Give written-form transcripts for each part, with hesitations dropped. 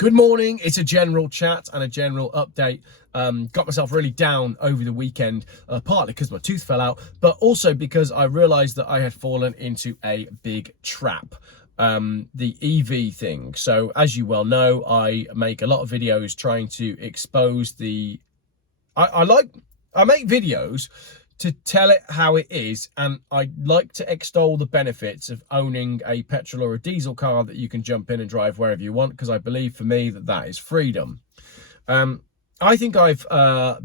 Good morning. It's a general chat and a general update. Got myself really down over the weekend, partly because my tooth fell out, but also because I realised that I had fallen into a big trap. The EV thing. So as you well know, I make a lot of videos trying to expose the... I make videos to tell it how it is, and I like to extol the benefits of owning a petrol or a diesel car that you can jump in and drive wherever you want, because I believe for me that is freedom. I think I've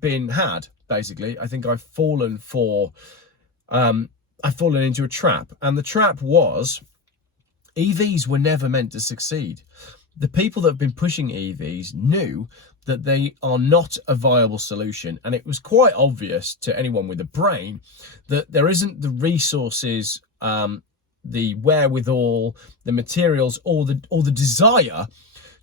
been had, basically. I think I've fallen into a trap, and the trap was EVs were never meant to succeed. The people that have been pushing EVs knew that they are not a viable solution, and it was quite obvious to anyone with a brain that there isn't the resources, the wherewithal, the materials, or the desire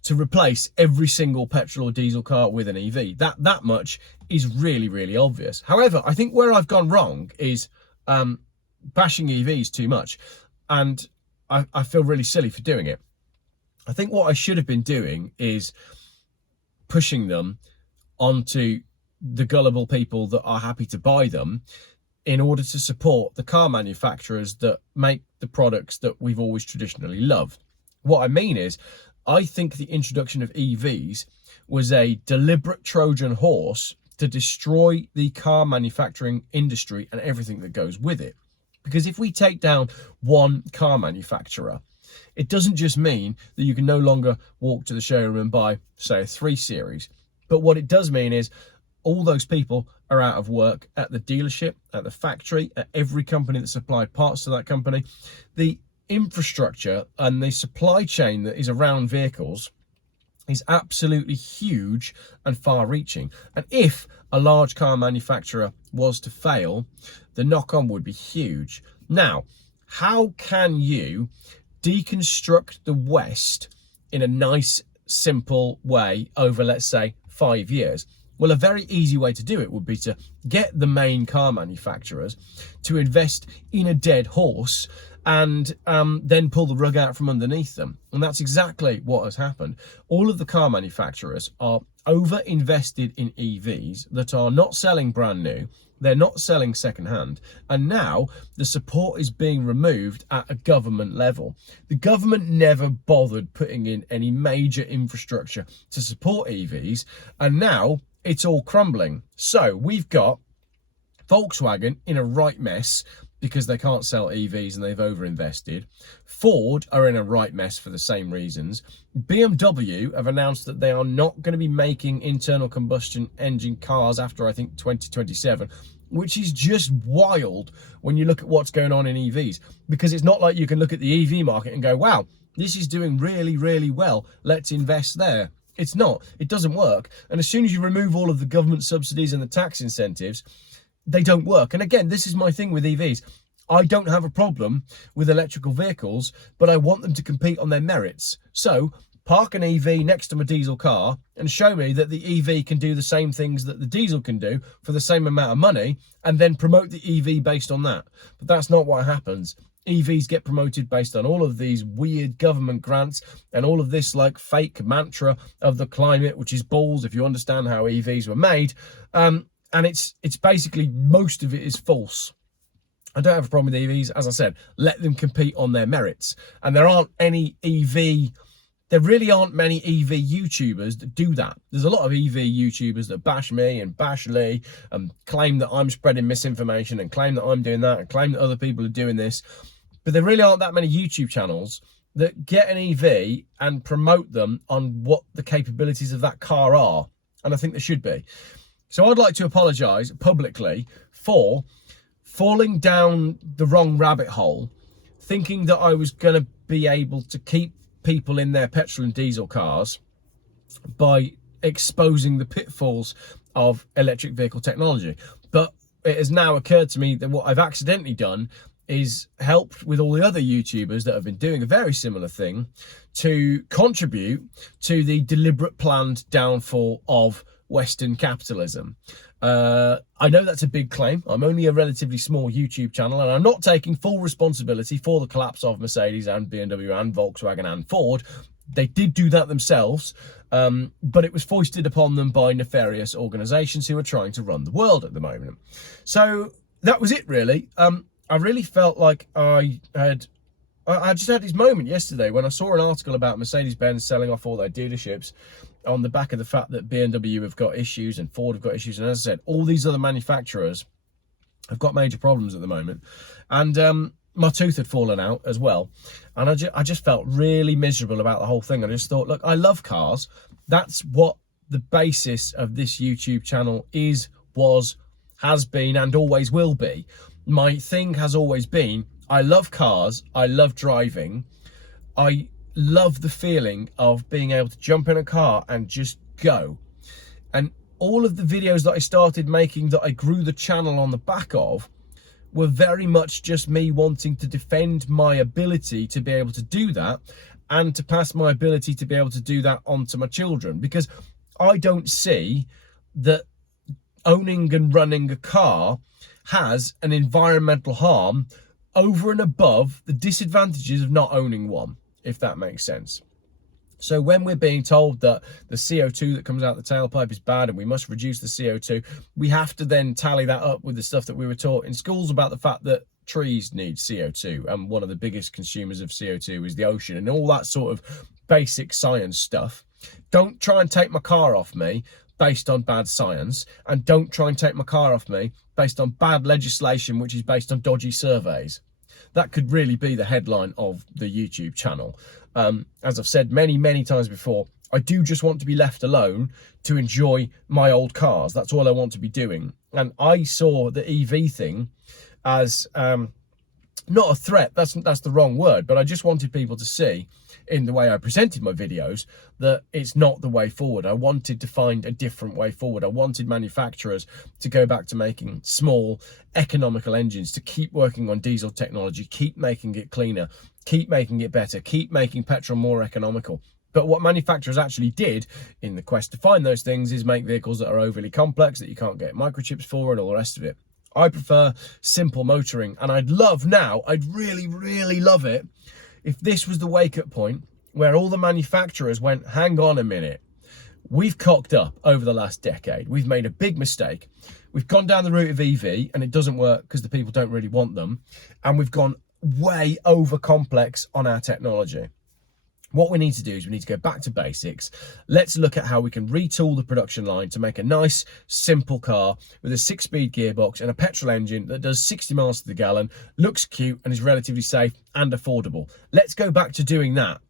to replace every single petrol or diesel car with an EV. That much is really obvious. However, I think where I've gone wrong is bashing EVs too much, and I feel really silly for doing it. I think what I should have been doing is pushing them onto the gullible people that are happy to buy them in order to support the car manufacturers that make the products that we've always traditionally loved. What I mean is, I think the introduction of EVs was a deliberate Trojan horse to destroy the car manufacturing industry and everything that goes with it. Because if we take down one car manufacturer, it doesn't just mean that you can no longer walk to the showroom and buy, say, a 3 Series. But what it does mean is all those people are out of work at the dealership, at the factory, at every company that supplied parts to that company. The infrastructure and the supply chain that is around vehicles is absolutely huge and far-reaching. And if a large car manufacturer was to fail, the knock-on would be huge. Now, how can you deconstruct the West in a nice, simple way over, let's say, 5 years? Well, a very easy way to do it would be to get the main car manufacturers to invest in a dead horse and then pull the rug out from underneath them. And that's exactly what has happened. All of the car manufacturers are over-invested in EVs that are not selling brand new. They're not selling second-hand, and now the support is being removed at a government level. The government never bothered putting in any major infrastructure to support EVs, and now it's all crumbling. So we've got Volkswagen in a right mess because they can't sell EVs and they've over-invested. Ford are in a right mess for the same reasons. BMW have announced that they are not going to be making internal combustion engine cars after, I think, 2027, which is just wild when you look at what's going on in EVs, because it's not like you can look at the EV market and go, wow, this is doing really well, let's invest there. It's not. It doesn't work. And as soon as you remove all of the government subsidies and the tax incentives, they don't work. And again, this is my thing with EVs. I don't have a problem with electrical vehicles, but I want them to compete on their merits. So park an EV next to my diesel car and show me that the EV can do the same things that the diesel can do for the same amount of money, and then promote the EV based on that. But that's not what happens. EVs get promoted based on all of these weird government grants and all of this like fake mantra of the climate, which is balls if you understand how EVs were made. And it's basically, most of it is false. I don't have a problem with EVs. As I said, let them compete on their merits. And there really aren't many EV YouTubers that do that. There's a lot of EV YouTubers that bash me and bash Lee and claim that I'm spreading misinformation and claim that I'm doing that and claim that other people are doing this. But there really aren't that many YouTube channels that get an EV and promote them on what the capabilities of that car are. And I think there should be. So I'd like to apologise publicly for falling down the wrong rabbit hole, thinking that I was going to be able to keep people in their petrol and diesel cars by exposing the pitfalls of electric vehicle technology. But it has now occurred to me that what I've accidentally done is helped with all the other YouTubers that have been doing a very similar thing to contribute to the deliberate planned downfall of Western capitalism. I know that's a big claim. I'm only a relatively small YouTube channel, and I'm not taking full responsibility for the collapse of Mercedes and BMW and Volkswagen and Ford. They did do that themselves, but it was foisted upon them by nefarious organisations who are trying to run the world at the moment. So that was it, really. I really felt like I just had this moment yesterday when I saw an article about Mercedes-Benz selling off all their dealerships on the back of the fact that BMW have got issues and Ford have got issues. And as I said, all these other manufacturers have got major problems at the moment. And my tooth had fallen out as well. And I just felt really miserable about the whole thing. I just thought, look, I love cars. That's what the basis of this YouTube channel is, was, has been, and always will be. My thing has always been, I love cars, I love driving, I love the feeling of being able to jump in a car and just go. And all of the videos that I started making, that I grew the channel on the back of, were very much just me wanting to defend my ability to be able to do that, and to pass my ability to be able to do that on to my children. Because I don't see that owning and running a car has an environmental harm over and above the disadvantages of not owning one, if that makes sense. So when we're being told that the CO2 that comes out the tailpipe is bad and we must reduce the CO2, we have to then tally that up with the stuff that we were taught in schools about the fact that trees need CO2, and one of the biggest consumers of CO2 is the ocean, and all that sort of basic science stuff. Don't try and take my car off me based on bad science, and don't try and take my car off me based on bad legislation, which is based on dodgy surveys. That could really be the headline of the YouTube channel. As I've said many, many times before, I do just want to be left alone to enjoy my old cars. That's all I want to be doing. And I saw the EV thing as not a threat, that's the wrong word, but I just wanted people to see in the way I presented my videos that it's not the way forward. I wanted to find a different way forward. I wanted manufacturers to go back to making small economical engines, to keep working on diesel technology, keep making it cleaner, keep making it better, keep making petrol more economical. But what manufacturers actually did in the quest to find those things is make vehicles that are overly complex, that you can't get microchips for, and all the rest of it. I prefer simple motoring, and I'd really, really love it if this was the wake-up point where all the manufacturers went, hang on a minute, we've cocked up over the last decade. We've made a big mistake. We've gone down the route of EV, and it doesn't work because the people don't really want them. And we've gone way over complex on our technology. What we need to do is we need to go back to basics. Let's look at how we can retool the production line to make a nice, simple car with a 6-speed gearbox and a petrol engine that does 60 miles to the gallon, looks cute, and is relatively safe and affordable. Let's go back to doing that.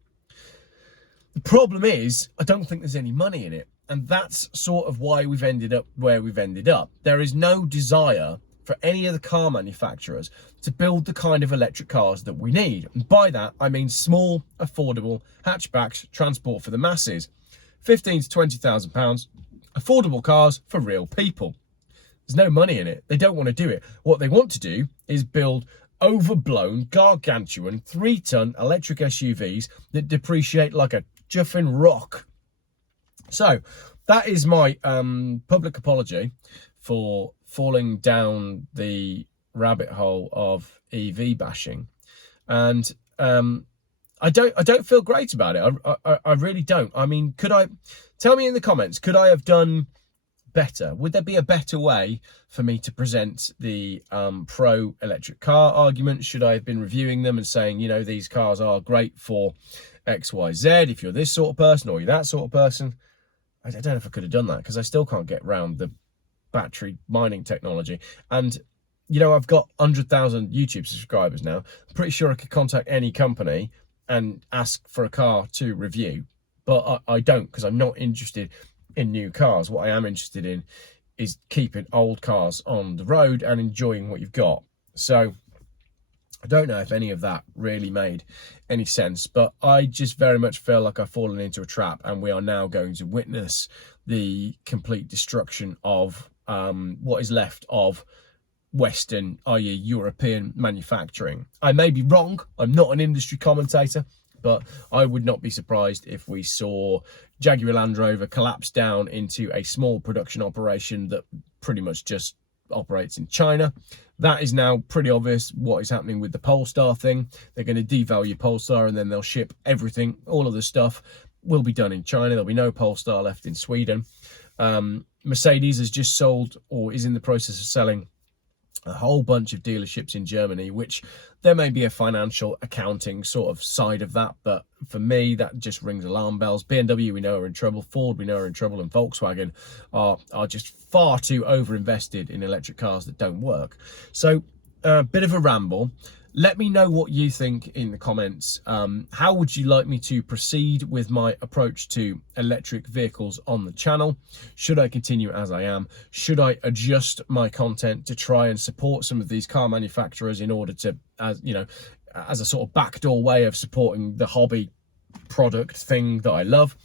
The problem is, I don't think there's any money in it. And that's sort of why we've ended up where we've ended up. There is no desire for any of the car manufacturers to build the kind of electric cars that we need. And by that, I mean small, affordable hatchbacks, transport for the masses. £15,000 to £20,000, affordable cars for real people. There's no money in it. They don't want to do it. What they want to do is build overblown, gargantuan, 3-ton electric SUVs that depreciate like a juffing rock. So that is my public apology for falling down the rabbit hole of EV bashing, and I don't feel great about it. I really don't. I mean, tell me in the comments, could I have done better? Would there be a better way for me to present the pro electric car argument? Should I have been reviewing them and saying, you know, these cars are great for XYZ if you're this sort of person or you're that sort of person? I don't know if I could have done that, because I still can't get around the battery mining technology. And you know, I've got 100,000 YouTube subscribers now. I'm pretty sure I could contact any company and ask for a car to review, but I don't, because I'm not interested in new cars. What I am interested in is keeping old cars on the road and enjoying what you've got. So I don't know if any of that really made any sense, but I just very much feel like I've fallen into a trap, and we are now going to witness the complete destruction of what is left of Western, i.e. European manufacturing. I may be wrong. I'm not an industry commentator, but I would not be surprised if we saw Jaguar Land Rover collapse down into a small production operation that pretty much just operates in China. That is now pretty obvious what is happening with the Polestar thing. They're going to devalue Polestar and then they'll ship everything. All of the stuff will be done in China. There'll be no Polestar left in Sweden. Mercedes has just sold, or is in the process of selling, a whole bunch of dealerships in Germany, which there may be a financial accounting sort of side of that, but for me that just rings alarm bells. BMW, we know, are in trouble. Ford, we know, are in trouble, and Volkswagen are just far too over invested in electric cars that don't work. So a bit of a ramble. Let me know what you think in the comments. How would you like me to proceed with my approach to electric vehicles on the channel? Should I continue as I am? Should I adjust my content to try and support some of these car manufacturers in order to, as a sort of backdoor way of supporting the hobby product thing that I love?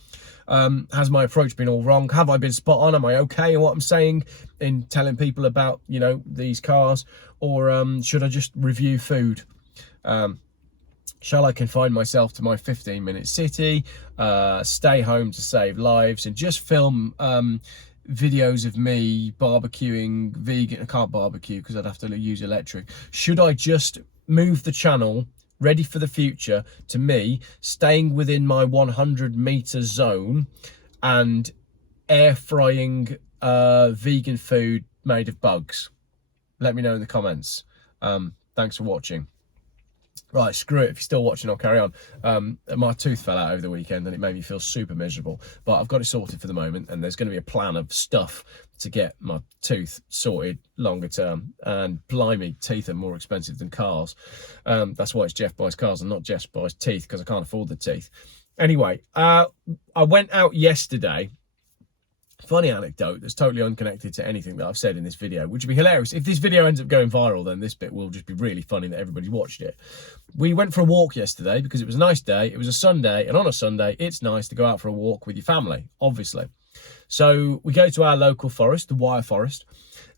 Has my approach been all wrong? Have I been spot on? Am I okay in what I'm saying in telling people about, these cars? Or should I just review food? Shall I confine myself to my 15-minute city, stay home to save lives, and just film videos of me barbecuing vegan? I can't barbecue because I'd have to use electric. Should I just move the channel, ready for the future, to me staying within my 100-meter zone and air frying vegan food made of bugs? Let me know in the comments. Thanks for watching. Right, screw it. If you're still watching, I'll carry on. My tooth fell out over the weekend and it made me feel super miserable, but I've got it sorted for the moment, and there's going to be a plan of stuff to get my tooth sorted longer term. And blimey, teeth are more expensive than cars. That's why it's Geoff buys cars and not Geoff buys teeth, because I can't afford the teeth. Anyway, I went out yesterday. Funny anecdote that's totally unconnected to anything that I've said in this video, which would be hilarious. If this video ends up going viral, then this bit will just be really funny that everybody watched it. We went for a walk yesterday because it was a nice day. It was a Sunday, and on a Sunday, it's nice to go out for a walk with your family, obviously. So we go to our local forest, the Wire Forest,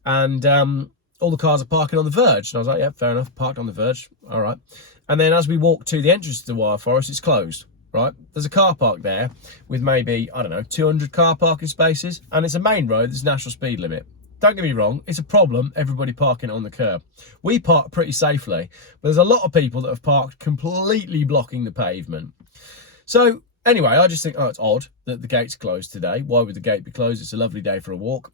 and all the cars are parking on the verge. And I was like, yeah, fair enough, parked on the verge, all right. And then as we walk to the entrance to the Wire Forest, it's closed. Right, there's a car park there with maybe, 200 car parking spaces, and it's a main road. There's national speed limit. Don't get me wrong, it's a problem, everybody parking on the curb. We park pretty safely, but there's a lot of people that have parked completely blocking the pavement. So anyway, I just think, it's odd that the gate's closed today. Why would the gate be closed? It's a lovely day for a walk.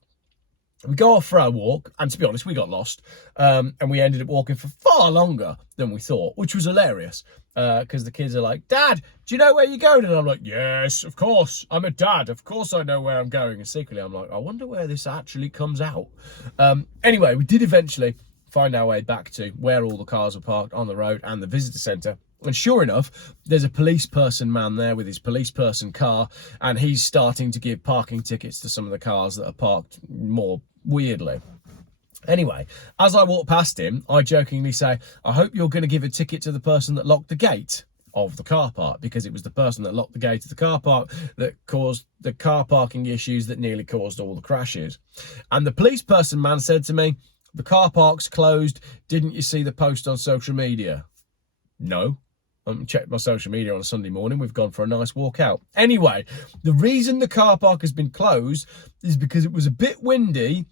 We go off for our walk, and to be honest, we got lost, and we ended up walking for far longer than we thought, which was hilarious, because the kids are like, Dad, do you know where you're going? And I'm like, yes, of course, I'm a dad, of course I know where I'm going. And secretly I'm like, I wonder where this actually comes out. Anyway, we did eventually find our way back to where all the cars were parked on the road and the visitor centre. And sure enough, there's a police person man there with his police person car, and he's starting to give parking tickets to some of the cars that are parked more weirdly. Anyway, as I walk past him, I jokingly say, I hope you're going to give a ticket to the person that locked the gate of the car park, because it was the person that locked the gate of the car park that caused the car parking issues that nearly caused all the crashes. And the police person man said to me, the car park's closed. Didn't you see the post on social media? No. Checked my social media on a Sunday morning. We've gone for a nice walk out. Anyway, the reason the car park has been closed is because it was a bit windy,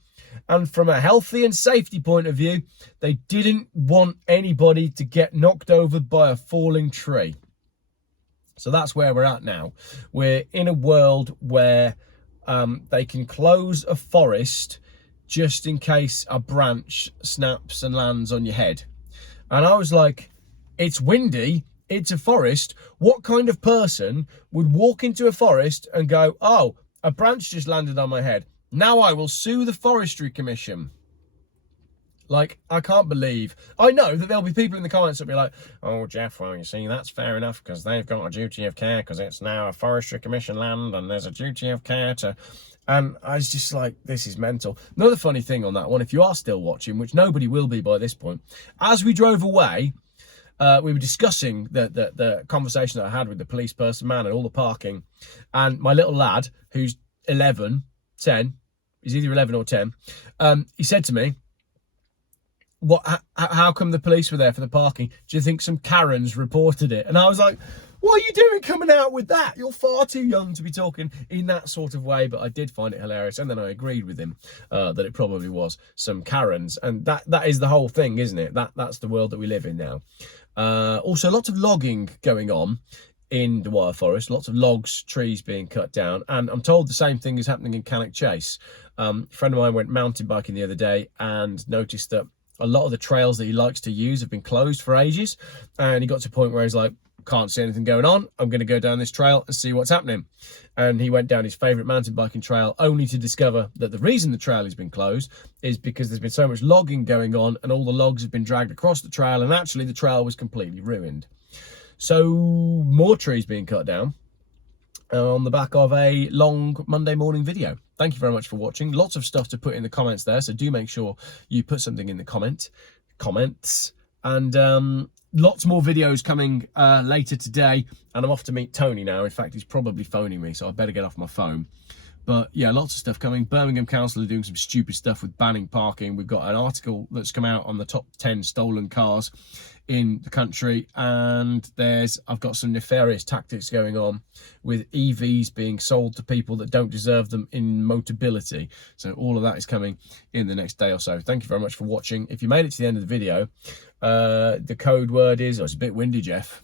and from a healthy and safety point of view, they didn't want anybody to get knocked over by a falling tree. So that's where we're at now. We're in a world where they can close a forest just in case a branch snaps and lands on your head. And I was like, it's windy. It's a forest. What kind of person would walk into a forest and go, oh, a branch just landed on my head. Now I will sue the Forestry Commission. Like, I can't believe. I know that there'll be people in the comments that'll be like, oh, Geoff, well, you see, that's fair enough because they've got a duty of care because it's now a Forestry Commission land and there's a duty of care to... And I was just like, this is mental. Another funny thing on that one, if you are still watching, which nobody will be by this point, as we drove away, we were discussing the conversation that I had with the police person man and all the parking. And my little lad, who's 10, he's either 11 or 10, he said to me, how come the police were there for the parking? Do you think some Karens reported it? And I was like, What are you doing coming out with that? You're far too young to be talking in that sort of way. But I did find it hilarious, and then I agreed with him that it probably was some Karens, and that is the whole thing, isn't it? That's the world that we live in now. Also, lots of logging going on in the Wire Forest, lots of logs, trees being cut down, and I'm told the same thing is happening in Cannock Chase. A friend of mine went mountain biking the other day and noticed that a lot of the trails that he likes to use have been closed for ages, and he got to a point where he's like, can't see anything going on, I'm going to go down this trail and see what's happening. And he went down his favourite mountain biking trail, only to discover that the reason the trail has been closed is because there's been so much logging going on, and all the logs have been dragged across the trail, and actually the trail was completely ruined. So more trees being cut down on the back of a long Monday morning video. Thank you very much for watching. Lots of stuff to put in the comments there, so do make sure you put something in the comments. And lots more videos coming later today, and I'm off to meet Tony now. In fact, he's probably phoning me, so I better get off my phone. But yeah, lots of stuff coming. Birmingham Council are doing some stupid stuff with banning parking. We've got an article that's come out on the top 10 stolen cars in the country, and I've got some nefarious tactics going on with EVs being sold to people that don't deserve them in Motability. So all of that is coming in the next day or so. Thank you very much for watching. If you made it to the end of the video, the code word is, oh, it's a bit windy, Geoff.